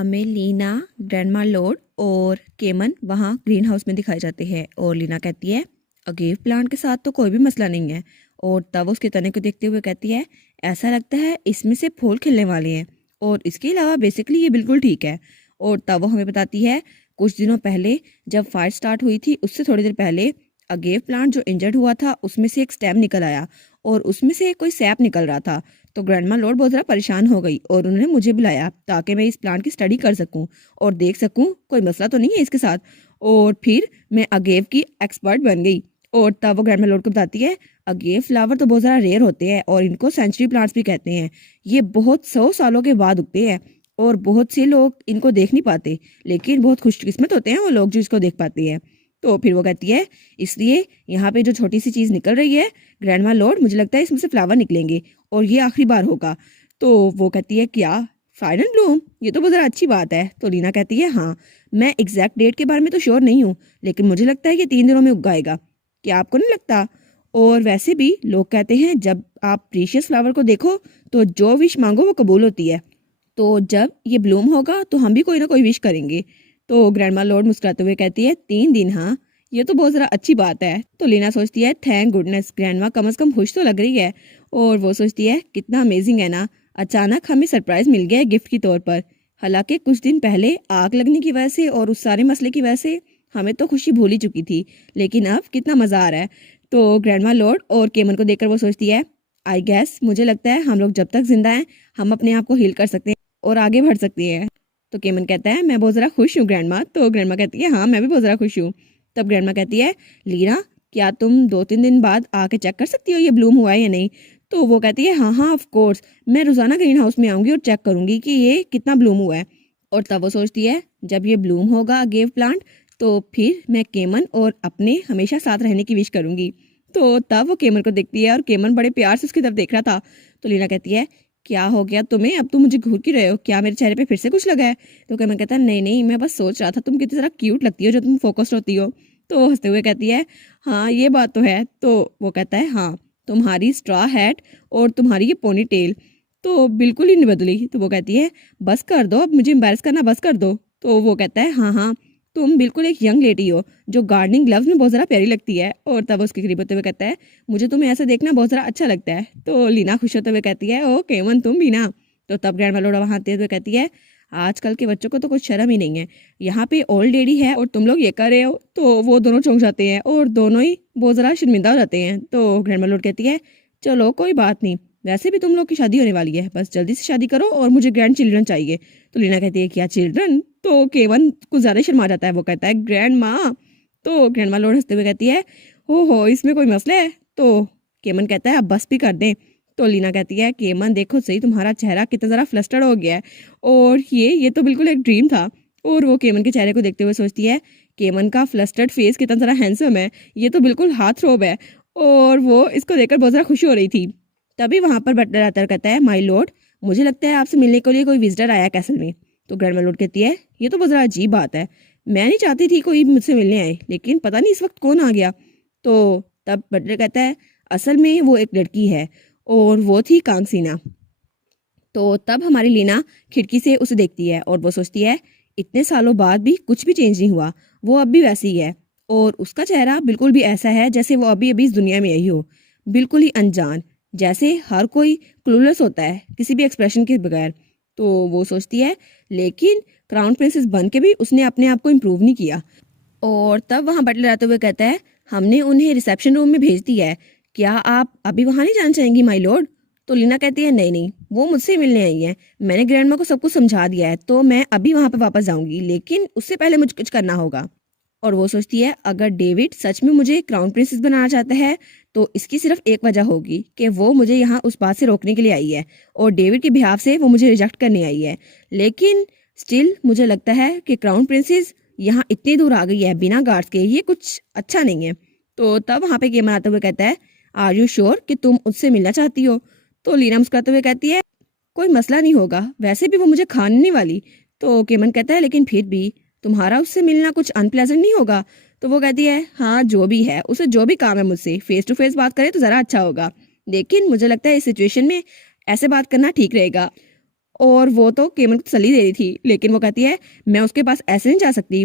हमें Leena, grandma Lord और केमन वहाँ ग्रीन हाउस में दिखाए जाते हैं और लीना कहती है अगेव प्लांट के साथ तो कोई भी मसला नहीं है। और तब उसके तने को देखते हुए कहती है ऐसा लगता है इसमें से फूल खिलने वाले हैं और इसके अलावा बेसिकली ये बिल्कुल ठीक है। और तब वो हमें बताती है कुछ दिनों पहले जब फाइट स्टार्ट हुई थी उससे थोड़ी देर पहले अगेव प्लांट जो इंजर्ड हुआ था उसमें से एक स्टेम निकल आया और उसमें से कोई सैप निकल रहा था। तो ग्रैंडमा लॉर्ड बहुत ज़्यादा परेशान हो गई और उन्होंने मुझे बुलाया ताकि मैं इस प्लांट की स्टडी कर सकूं और देख सकूं कोई मसला तो नहीं है इसके साथ। और फिर मैं अगेव की एक्सपर्ट बन गई। और तब वो ग्रैंडमा लॉर्ड को बताती है अगेव फ्लावर तो बहुत ज़्यादा रेयर होते हैं और इनको सेंचुरी प्लांट्स भी कहते हैं। ये बहुत 100 सालों के बाद उगते हैं और बहुत से लोग इनको देख नहीं पाते, लेकिन बहुत खुशकिस्मत होते हैं वो लोग जो इसको देख पाते हैं। तो फिर वो कहती है इसलिए यहाँ पे जो छोटी सी चीज़ निकल रही है ग्रैंडमा लॉर्ड, मुझे लगता है इसमें से फ्लावर निकलेंगे और ये आखिरी बार होगा। तो वो कहती है क्या फाइनल ब्लूम, ये तो बहुत ज़रा अच्छी बात है। तो लीना कहती है हाँ, मैं एग्जैक्ट डेट के बारे में तो श्योर नहीं हूँ, लेकिन मुझे लगता है कि 3 दिनों में उग आएगा। क्या आपको नहीं लगता? और वैसे भी लोग कहते हैं जब आप प्रीशियस फ्लावर को देखो तो जो विश मांगो वो कबूल होती है। तो जब ये ब्लूम होगा तो हम भी कोई ना कोई विश करेंगे। तो ग्रैंडमा लॉर्ड मुस्कुराते हुए कहती है 3 दिन, हाँ ये तो बहुत ज़रा अच्छी बात है। तो लीना सोचती है थैंक गुडनेस, ग्रैंडमा कम से कम खुश तो लग रही है। और वो सोचती है कितना अमेजिंग है ना, अचानक हमें सरप्राइज मिल गया है गिफ्ट के तौर पर। हालांकि कुछ दिन पहले आग लगने की वजह से और उस सारे मसले की वजह से हमें तो खुशी भूल ही चुकी थी, लेकिन अब कितना मज़ा आ रहा है। तो ग्रैंडमा लॉर्ड और केमन को देखकर वो सोचती है आई गैस मुझे लगता है हम लोग जब तक जिंदा हैं हम अपने आप को हील कर सकते हैं और आगे बढ़ सकते हैं। तो केमन कहता है मैं बहुत ज़रा खुश हूँ ग्रैंडमा। तो ग्रैंडमा कहती है हाँ मैं भी बहुत ज़रा खुश हूँ। तब ग्रैंडमा कहती है लीना क्या तुम 2-3 दिन बाद आके चेक कर सकती हो ये ब्लूम हुआ है या नहीं? तो वो कहती है हाँ हाँ ऑफ कोर्स, मैं रोज़ाना ग्रीन हाउस में आऊँगी और चेक करूँगी कि ये कितना ब्लूम हुआ है। और तब वो सोचती है जब ये ब्लूम होगा गेव प्लांट तो फिर मैं केमन और अपने हमेशा साथ रहने की विश करूँगी। तो तब वो केमन को देखती है और केमन बड़े प्यार से उसकी तरफ देख रहा था। तो लीना कहती है क्या हो गया तुम्हें, अब तुम मुझे घूर क्यों रहे हो, क्या मेरे चेहरे पे फिर से कुछ लगा है? तो केमन कहता है नहीं नहीं, मैं बस सोच रहा था तुम कितनी तरह क्यूट लगती हो जब तुम फोकस्ड होती हो। तो हंसते हुए कहती है हाँ ये बात तो है। तो वो कहता है हाँ तुम्हारी स्ट्रॉ हैट और तुम्हारी ये पोनी टेल तो बिल्कुल ही नहीं बदली। तो वो कहती है बस कर दो, अब मुझे एम्बैरस करना बस कर दो। तो वो कहता है हाँ हाँ तुम बिल्कुल एक यंग लेडी हो जो गार्डनिंग ग्लव्स में बहुत ज़रा प्यारी लगती है। और तब उसके करीब होते हुए कहता है मुझे तुम्हें ऐसा देखना बहुत ज़रा अच्छा लगता है। तो लीना खुश होते हुए कहती है ओ केमन तुम भी ना? तो तब ग्रैंडमा लॉर्ड वहाँ आते हुए कहती है आजकल के बच्चों को तो कुछ शर्म ही नहीं है, यहाँ पे ओल्ड लेडी है और तुम लोग ये कर रहे हो। तो वो दोनों चौंक जाते हैं और दोनों ही बहुत ज़रा शर्मिंदा हो जाते हैं। तो ग्रैंडमा लॉर्ड कहती है चलो कोई बात नहीं, वैसे भी तुम लोग की शादी होने वाली है, बस जल्दी से शादी करो और मुझे ग्रैंड चिल्ड्रन चाहिए। तो लीना कहती है क्या चिल्ड्रन? तो केवन कुछ ज़्यादा शर्मा जाता है, वो कहता है ग्रैंड माँ। तो ग्रैंड माँ लॉर्ड हंसते हुए कहती है हो इसमें कोई मसला है? तो केमन कहता है अब बस भी कर दें। तो लीना कहती है केमन देखो सही तुम्हारा चेहरा कितना ज़रा फ्लस्टर्ड हो गया है और ये तो बिल्कुल एक ड्रीम था। और वो केमन के चेहरे को देखते हुए सोचती है केमन का फ्लस्टर्ड फेस कितना ज़रा हैंडसम है, ये तो बिल्कुल हाथ रोब है। और वो इसको देखकर बहुत ज़रा खुशी हो रही थी। तभी वहाँ पर बटलर आता कहता है माय लॉर्ड, मुझे लगता है आपसे मिलने के लिए कोई विजिटर आया कैसल में। तो ग्रैंडमा लॉर्ड कहती है ये तो बहुत ज़रा अजीब बात है, मैं नहीं चाहती थी कोई मुझसे मिलने आए, लेकिन पता नहीं इस वक्त कौन आ गया। तो तब बटलर कहता है असल में वो एक लड़की है और वो थी कांगसीना। तो तब हमारी लीना खिड़की से उसे देखती है और वो सोचती है इतने सालों बाद भी कुछ भी चेंज नहीं हुआ, वो अब भी वैसी ही है और उसका चेहरा बिल्कुल भी ऐसा है जैसे वो अभी अभी इस दुनिया में आई हो, बिल्कुल ही अनजान, जैसे हर कोई क्लूलेस होता है किसी भी एक्सप्रेशन के बगैर। तो वो सोचती है लेकिन क्राउन प्रिंसेस बन के भी उसने अपने आप को इम्प्रूव नहीं किया। और तब वहाँ बटलर आते हुए कहता है हमने उन्हें रिसेप्शन रूम में भेज दिया है, क्या आप अभी वहाँ नहीं जाना चाहेंगी माय लॉर्ड? तो लीना कहती है नहीं नहीं, वो मुझसे मिलने आई है, मैंने ग्रैंडमा को सब कुछ समझा दिया है, तो मैं अभी वहाँ पे वापस जाऊंगी, लेकिन उससे पहले मुझे कुछ करना होगा। और वो सोचती है अगर डेविड सच में मुझे क्राउन प्रिंसेस बनाना चाहता है तो इसकी सिर्फ एक वजह होगी कि वो मुझे यहाँ उस बात से रोकने के लिए आई है और डेविड के बिहाफ से वो मुझे रिजेक्ट करने आई है। लेकिन स्टिल मुझे लगता है कि क्राउन प्रिंसेस यहाँ इतनी दूर आ गई है बिना गार्ड्स के, ये कुछ अच्छा नहीं है। तो तब वहाँ पे गेमन आते हुए कहता है आर यू श्योर कि तुम उससे मिलना चाहती हो? तो लीना मुस्कुराते हुए कहती है कोई मसला नहीं होगा, वैसे भी वो मुझे खाने नहीं वाली। तो केमन कहता है लेकिन फिर भी तुम्हारा उससे मिलना कुछ अनप्लेजेंट नहीं होगा? तो वो कहती है हाँ जो भी है, उसे जो भी काम है मुझसे फेस टू फेस बात करे तो ज़रा अच्छा होगा, लेकिन मुझे लगता है इस सिचुएशन में ऐसे बात करना ठीक रहेगा। और वो तो केमन को तसल्ली दे रही थी, लेकिन वो कहती है मैं उसके पास ऐसे नहीं जा सकती,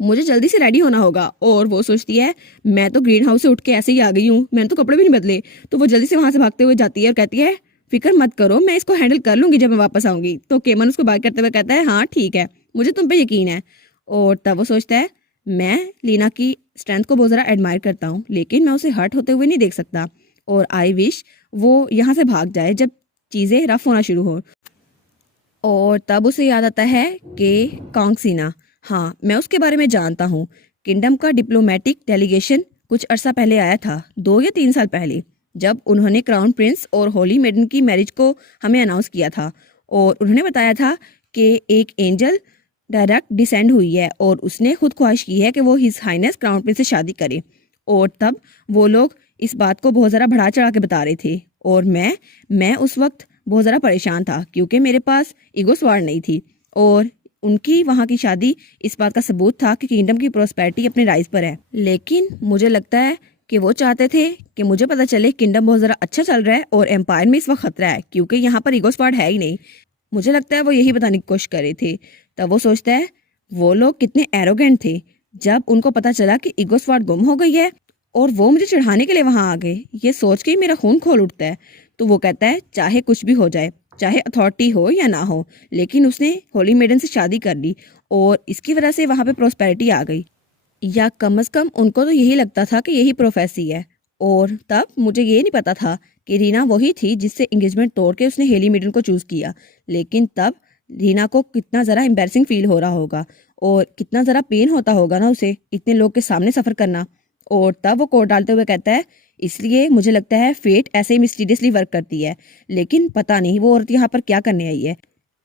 मुझे जल्दी से रेडी होना होगा। और वो सोचती है मैं तो ग्रीन हाउस से उठ के ऐसे ही आ गई हूँ, मैंने तो कपड़े भी नहीं बदले। तो वो जल्दी से वहां से भागते हुए जाती है और कहती है फिक्र मत करो, मैं इसको हैंडल कर लूंगी जब मैं वापस आऊंगी। तो केमन उसको बात करते हुए कहता है हाँ ठीक है, मुझे तुम पे यकीन है। और तब वो सोचता है मैं लीना की स्ट्रेंथ को बहुत ज़रा एडमायर करता हूँ, लेकिन मैं उसे हर्ट होते हुए नहीं देख सकता। और आई विश वो यहाँ से भाग जाए जब चीज़ें रफ होना शुरू हो। और तब उसे याद आता है कि कांगसीना, हाँ मैं उसके बारे में जानता हूँ। किंगडम का डिप्लोमेटिक डेलीगेशन कुछ अरसा पहले आया था, 2 या 3 साल पहले, जब उन्होंने क्राउन प्रिंस और होली मेडन की मैरिज को हमें अनाउंस किया था। और उन्होंने बताया था कि एक एंजल डायरेक्ट डिसेंड हुई है और उसने खुद ख्वाहिश की है कि वो हिज हाइनेस क्राउन प्रिंस से शादी करे। और तब वो लोग इस बात को बहुत ज़रा बढ़ा चढ़ा के बता रहे थे। और मैं उस वक्त बहुत ज़रा परेशान था क्योंकि मेरे पास ईगो स्वार नहीं थी। और उनकी वहाँ की शादी इस बात का सबूत था कि किंगडम की प्रोस्पेरिटी अपने राइज पर है। लेकिन मुझे लगता है कि वो चाहते थे कि मुझे पता चले किंगडम बहुत ज़रा अच्छा चल रहा है और एम्पायर में इस वक्त खतरा है, क्योंकि यहाँ पर ईगो स्वार है ही नहीं। मुझे लगता है वो यही बताने की कोशिश कर रहे थे। तब वो सोचता है वो लोग कितने एरोगेंट थे जब उनको पता चला कि ईगो स्वार गुम हो गई है और वो मुझे चढ़ाने के लिए वहां आ गए। ये सोच के ही मेरा खून खोल उठता है। तो वो कहता है चाहे कुछ भी हो जाए, चाहे अथॉरिटी हो या ना हो, लेकिन उसने होली मेडन से शादी कर ली और इसकी वजह से वहां पे प्रोस्पेरिटी आ गई, या कम से कम उनको तो यही लगता था कि यही प्रोफेसी है। और तब मुझे ये नहीं पता था कि रीना वही थी जिससे एंगेजमेंट तोड़ के उसने हेली मेडन को चूज किया। लेकिन तब रीना को कितना ज़रा एम्बैरसिंग फील हो रहा होगा और कितना ज़रा पेन होता होगा ना उसे इतने लोग के सामने सफ़र करना। और तब वो कोट डालते हुए कहता है इसलिए मुझे लगता है फेट ऐसे ही मिस्टीरियसली वर्क करती है, लेकिन पता नहीं वो औरत यहाँ पर क्या करने आई है।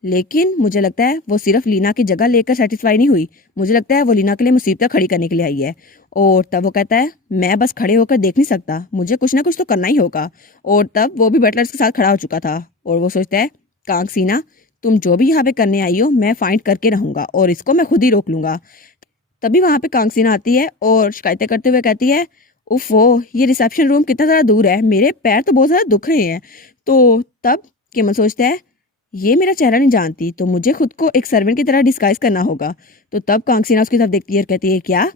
लेकिन मुझे लगता है वो सिर्फ लीना की जगह लेकर सेटिस्फाई नहीं हुई, मुझे लगता है वो लीना के लिए मुसीबतें खड़ी करने के लिए आई है। और तब वो कहता है मैं बस खड़े होकर देख नहीं सकता, मुझे कुछ ना कुछ तो करना ही होगा। और तब वो भी बटलर्स के साथ खड़ा हो चुका था और वो सोचता है कांगसीना, तुम जो भी यहाँ पे करने आई हो मैं फाइंड करके रहूंगा और इसको मैं खुद ही रोक लूंगा। तभी वहां पे कांगसीना आती है और शिकायतें करते हुए कहती है उफ वो ये रिसेप्शन रूम कितना ज़्यादा दूर है, मेरे पैर तो बहुत ज़्यादा दुख रहे हैं। तो तब केमन सोचता है ये मेरा चेहरा नहीं जानती तो मुझे खुद को एक सर्वेंट की तरह डिस्गाइज करना होगा। तो तब कांगसीना उसकी तरफ देखती है और कहती है क्या।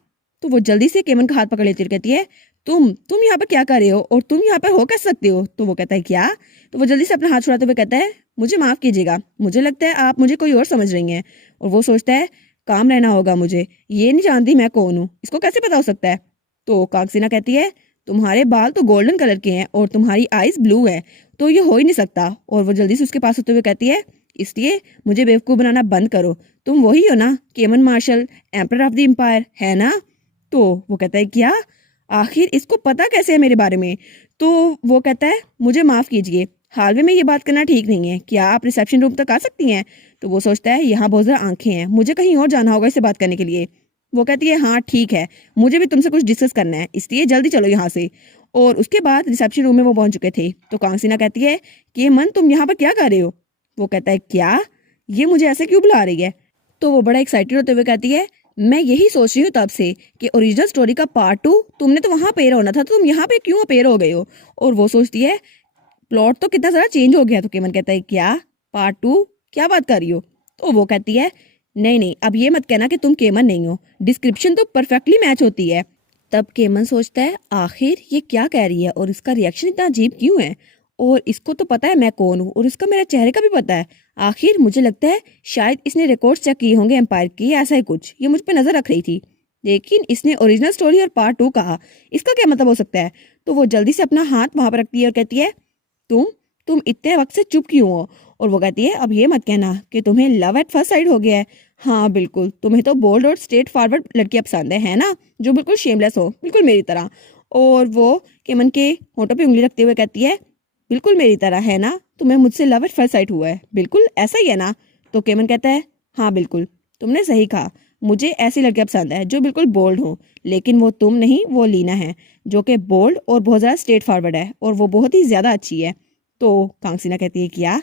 तो वो जल्दी से केमन का हाथ पकड़ लेती है और कहती है तुम यहाँ पर क्या कर रहे हो और तुम यहाँ पर हो कैसे सकते हो। तो वो कहता है क्या। तो वो जल्दी से अपना हाथ छुड़ाते हुए कहता है मुझे माफ़ कीजिएगा, मुझे लगता है आप मुझे कोई और समझ रही हैं। और वो सोचता है काम रहना होगा मुझे, ये नहीं जानती मैं कौन हूँ, इसको कैसे पता हो सकता है। तो कांगसीना कहती है तुम्हारे बाल तो गोल्डन कलर के हैं और तुम्हारी आईज ब्लू है, तो ये हो ही नहीं सकता। और वो जल्दी से उसके पास होते हुए कहती है इसलिए मुझे बेवकूफ़ बनाना बंद करो, तुम वही हो ना केमन marshal, emperor of the empire, है ना। तो वो कहता है क्या, आखिर इसको पता कैसे है मेरे बारे में। तो वो कहता है मुझे माफ़ कीजिए, हाल में ये बात करना ठीक नहीं है, क्या आप रिसेप्शन रूम तक आ सकती हैं। तो वो सोचता है यहाँ बहुत ज़्यादा आंखें हैं, मुझे कहीं और जाना होगा इससे बात करने के लिए। वो कहती है हाँ ठीक है, मुझे भी तुमसे कुछ डिस्कस करना है, इसलिए जल्दी चलो यहाँ से। और उसके बाद रिसेप्शन रूम में वो पहुंच चुके थे। तो कांगसीना कहती है कि मन तुम यहाँ पर क्या कर रहे हो। वो कहता है क्या, ये मुझे ऐसे क्यों बुला रही है। तो वो बड़ा एक्साइटेड होते हुए कहती है मैं यही सोच रही हूँ तब से कि ओरिजिनल स्टोरी का पार्ट 2 तुमने तो वहां अपेयर होना था, तो तुम यहाँ पे क्यों अपेयर हो गए हो। और वो सोचती है प्लॉट तो कितना ज़्यादा चेंज हो गया। तो केमन कहता है क्या पार्ट 2, क्या बात कर रही हो। तो वो कहती है नहीं नहीं, अब ये मत कहना कि तुम केमन नहीं हो, डिस्क्रिप्शन तो परफेक्टली मैच होती है। तब केमन सोचता है आखिर ये क्या कह रही है और इसका रिएक्शन इतना अजीब क्यों है, और इसको तो पता है मैं कौन हूँ और इसका मेरे चेहरे का भी पता है। आखिर मुझे लगता है शायद इसने रिकॉर्ड्स चेक किए होंगे एम्पायर की, ऐसा ही कुछ, ये मुझ पर नजर रख रही थी, लेकिन इसने ओरिजिनल स्टोरी और पार्ट 2 कहा, इसका क्या मतलब हो सकता है। तो वो जल्दी से अपना हाथ वहां पर रखती है और कहती है तुम तुम इतने वक्त से चुप क्यों हो। और वो कहती है अब ये मत कहना कि तुम्हें लव एट फर्स्ट साइड हो गया है। हाँ बिल्कुल, तुम्हें तो बोल्ड और स्ट्रेट फॉरवर्ड लड़कियां पसंद है ना, जो बिल्कुल शेमलेस हो, बिल्कुल मेरी तरह। और वो केमन के होंठों पे उंगली रखते हुए कहती है बिल्कुल मेरी तरह है ना, तुम्हें मुझसे लव एट फर्स्ट साइट हुआ है, बिल्कुल ऐसा ही है ना। तो केमन कहता है हाँ बिल्कुल, तुमने सही कहा, मुझे ऐसी लड़कियां पसंद है जो बिल्कुल बोल्ड हो, लेकिन वो तुम नहीं, वो लीना है जो कि बोल्ड और बहुत ज़्यादा स्ट्रेट फॉरवर्ड है और वो बहुत ही ज़्यादा अच्छी है। तो कांगसीना कहती है क्या।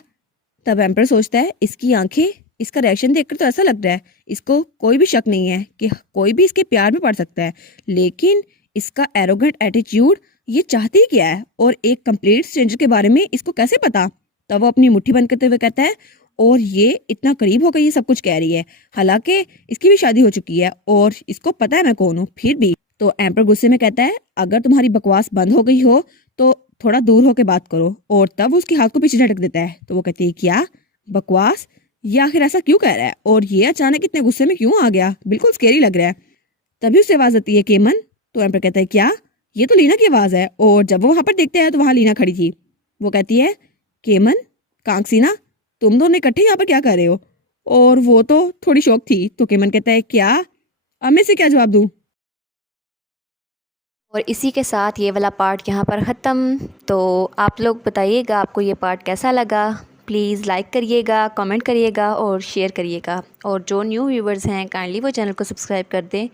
तब एम्पर सोचता है इसकी आंखें, इसका रिएक्शन देखकर तो ऐसा लग रहा है इसको कोई भी शक नहीं है कि कोई भी इसके प्यार में पड़ सकता है, लेकिन इसका एरोगेंट एटीट्यूड, ये चाहती क्या है और एक कंप्लीट स्ट्रेंजर के बारे में इसको कैसे पता। तब वो अपनी मुट्ठी बंद करते हुए कहता है और ये इतना करीब होकर ये सब कुछ कह रही है, हालांकि इसकी भी शादी हो चुकी है और इसको पता है मैं कौन हूँ फिर भी। तो एम्पर गुस्से में कहता है अगर तुम्हारी बकवास बंद हो गई हो तो थोड़ा दूर होकर बात करो, और तब उसके हाथ को पीछे झटक देता है। तो वो कहती है क्या बकवास, ये आखिर ऐसा क्यों कह रहा है और ये अचानक इतने गुस्से में क्यों आ गया, बिल्कुल स्केरी लग रहा है। तभी उससे आवाज आती है केमन। तो एम्पर कहता है क्या, ये तो लीना की आवाज है। और जब वो वहां पर देखते हैं तो वहां लीना खड़ी थी। वो कहती है केमन कांगसीना तुम दोनों इकट्ठे यहाँ पर क्या कर रहे हो, और वो तो थोड़ी शौक थी। तो केमन कहता है क्या, अब मैं से क्या जवाब दूं। और इसी के साथ ये वाला पार्ट यहाँ पर ख़त्म। तो आप लोग बताइएगा आपको ये पार्ट कैसा लगा। प्लीज़ लाइक करिएगा, कमेंट करिएगा और शेयर करिएगा। और जो न्यू व्यूवर्स हैं काइंडली वो चैनल को सब्सक्राइब कर दें।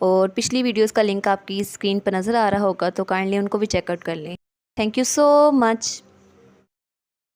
और पिछली वीडियोस का लिंक आपकी स्क्रीन पर नज़र आ रहा होगा तो काइंडली उनको भी चेकआउट कर लें। Thank you so much.